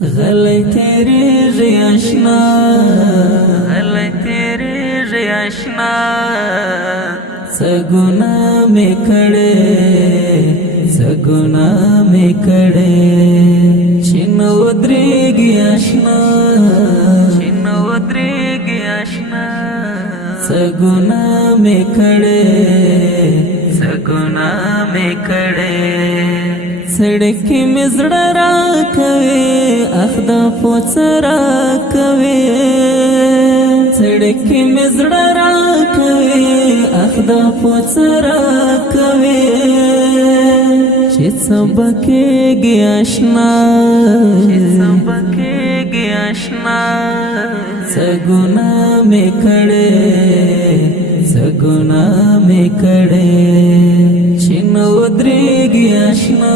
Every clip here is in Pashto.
غلی تیری ریاشنا غلی تیری ریاشنا سگنا میں کڑے سگنا میں کڑے چنو دریگی آشنا چنو دریگی آشنا سگنا میں کڑے سگنا میں کڑے سڑکی میں زڑا راکوے اخدا پوچ راکوے سڑکی میں زڑا راکوے اخدا پوچ راکوے چه سبکے گی آشنا چه سبکے گی آشنا سگنا میں کڑے سگنا میں کڑے چنو دریگی آشنا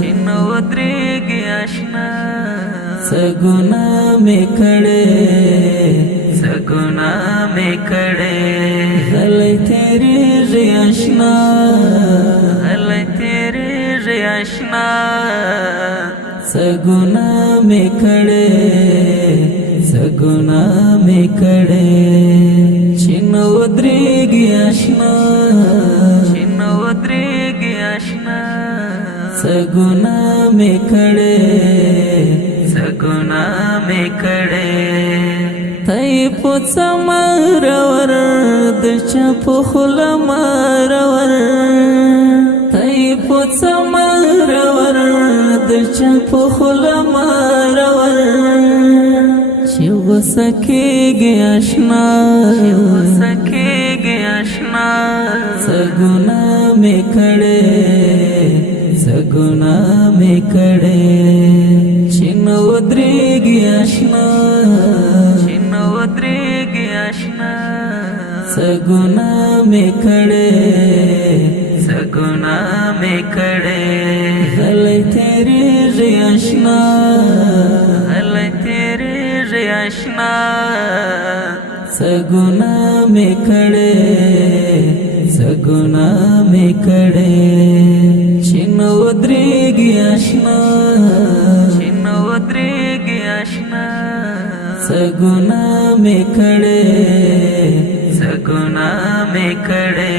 چنو دریگی آشنا سگنا میں کڑے سگنا میں کڑے غلی تیری ریاشنا غلی تیری ریاشنا سگنا میں کڑے سگنا میں کڑے چنو دریگی آشنا چنو دریگی آشنا سگنا میں کڑے سگنا میں کڑے تای پوچ مارور دچا پخل مارور تای پوچ مارور دچا پخل مارور چی غسکی گی آشنا چی غسکی گی آشنا سگنا میں کڑے سگنا میں کڑے چنو دریگی آشنا چنو دریگی آشنا سگنا میں کڑے سگنا میں کڑے غلی تیری ریاشنا غلی تیری ریاشنا سگنا میں کڑے سگنا میں کڑے چنو دریگی آشنا چنو دریگی آشنا سگنا میں کڑے سگنا میں کڑے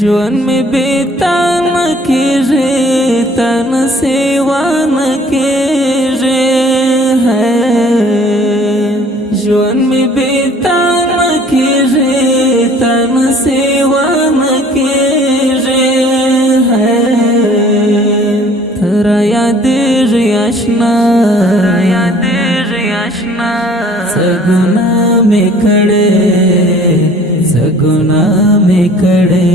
جوان میں بیتان کیجے تن سیوان کیجے ہے جوان میں بیتان کیجے تن سیوان کیجے ہے ترا یاد ریاشنا ترا یاد ریاشنا سگنا میں کڑے سگنا میں کڑے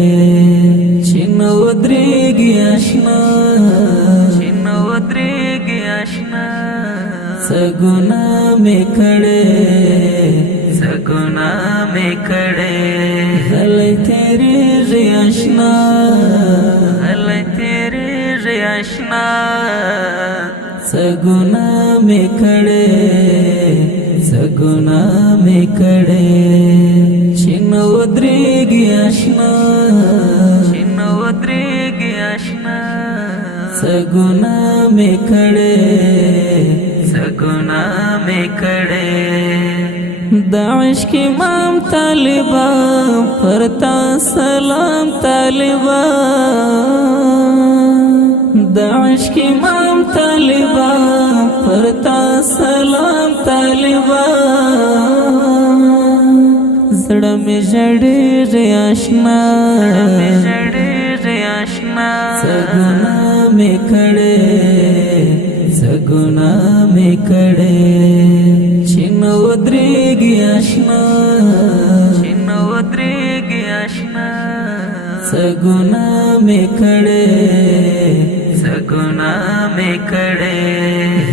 چنو دریگی آشنا چنو دریگی آشنا سگنا میں کڑے سگنا میں کڑے غلی تیری ریاشنا غلی تیری ریاشنا سگنا میں کڑے سگنا میں کڑے چنو دریگی آشنا چنو دریگی آشنا سگنا میں کڑے سگنا میں کڑے داعش کی امام طالبہ پرتا سلام طالبہ داعش کی امام طالبہ پرتا سلام طالبہ زڑا میں جڑے ریاشنا جڑے ریاشنا سگنا میں کڑے سگنا میں کڑے چنو دریگی آشنا چنو دریگی آشنا سگنا میں کڑے سگنا میں کڑے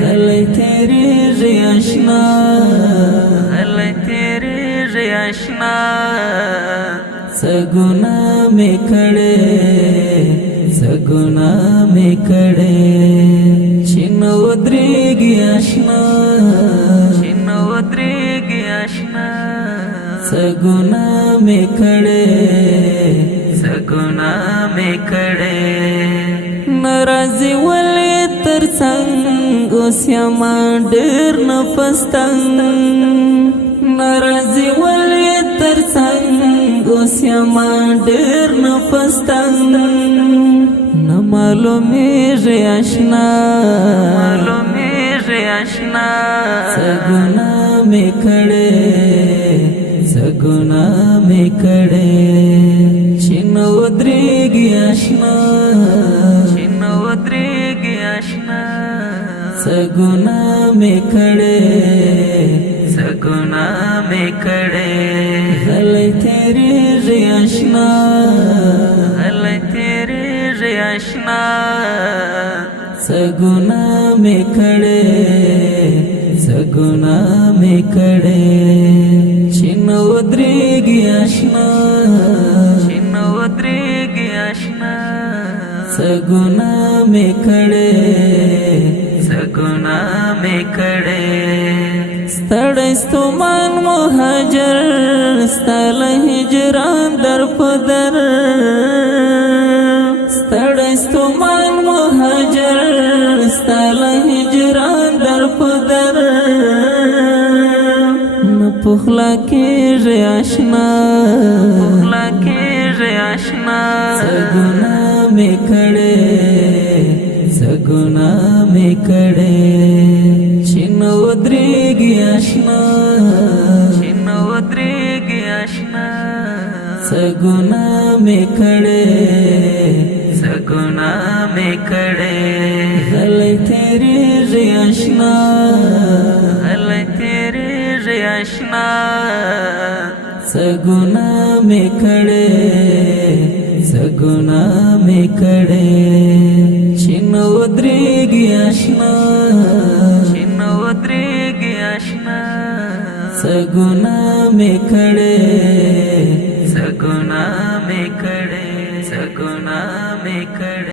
غلی تیری ریاشنا غلی تیری ریاشنا سگنا میں کڑے سگنا میں کڑے چنو دریگی آشنا چنو دریگی آشنا سگنا میں کڑے سگنا میں کڑے ناراضی ولی تر څنګ اوس یما ډېر نفس تنګ ناراضي ولې ترڅنګ اوس یما ډېر نفس تنګ نه معلومیږي آشنا څه ګناه مې کړې څه ګناه مې کړې چې نه ودرېږي آشنا څه ګناه مې کړې څه ګناه مې کړې غلی تېرېږي آشنا څه ګناه مې کړې څه ګناه مې کړې چې نه ودرېږي آشنا څه ګناه مې کړې څه ګناه مې کړې ستړی ستومان مهاجر ستا له هجران در په در ستړی ستومان مهاجر ستا له هجران در په در نه پخلا کېږي آشنا څه ګناه مې کړې څه ګناه مې کړې چې نه ودرېږي آشنا څه ګناه مې کړې څه ګناه مې کړې غلی تېرېږي آشنا څه ګناه مې کړې څه ګناه مې کړې چې نه ودرېږي آشنا څه ګناه مې کړې څه ګناه مې کړې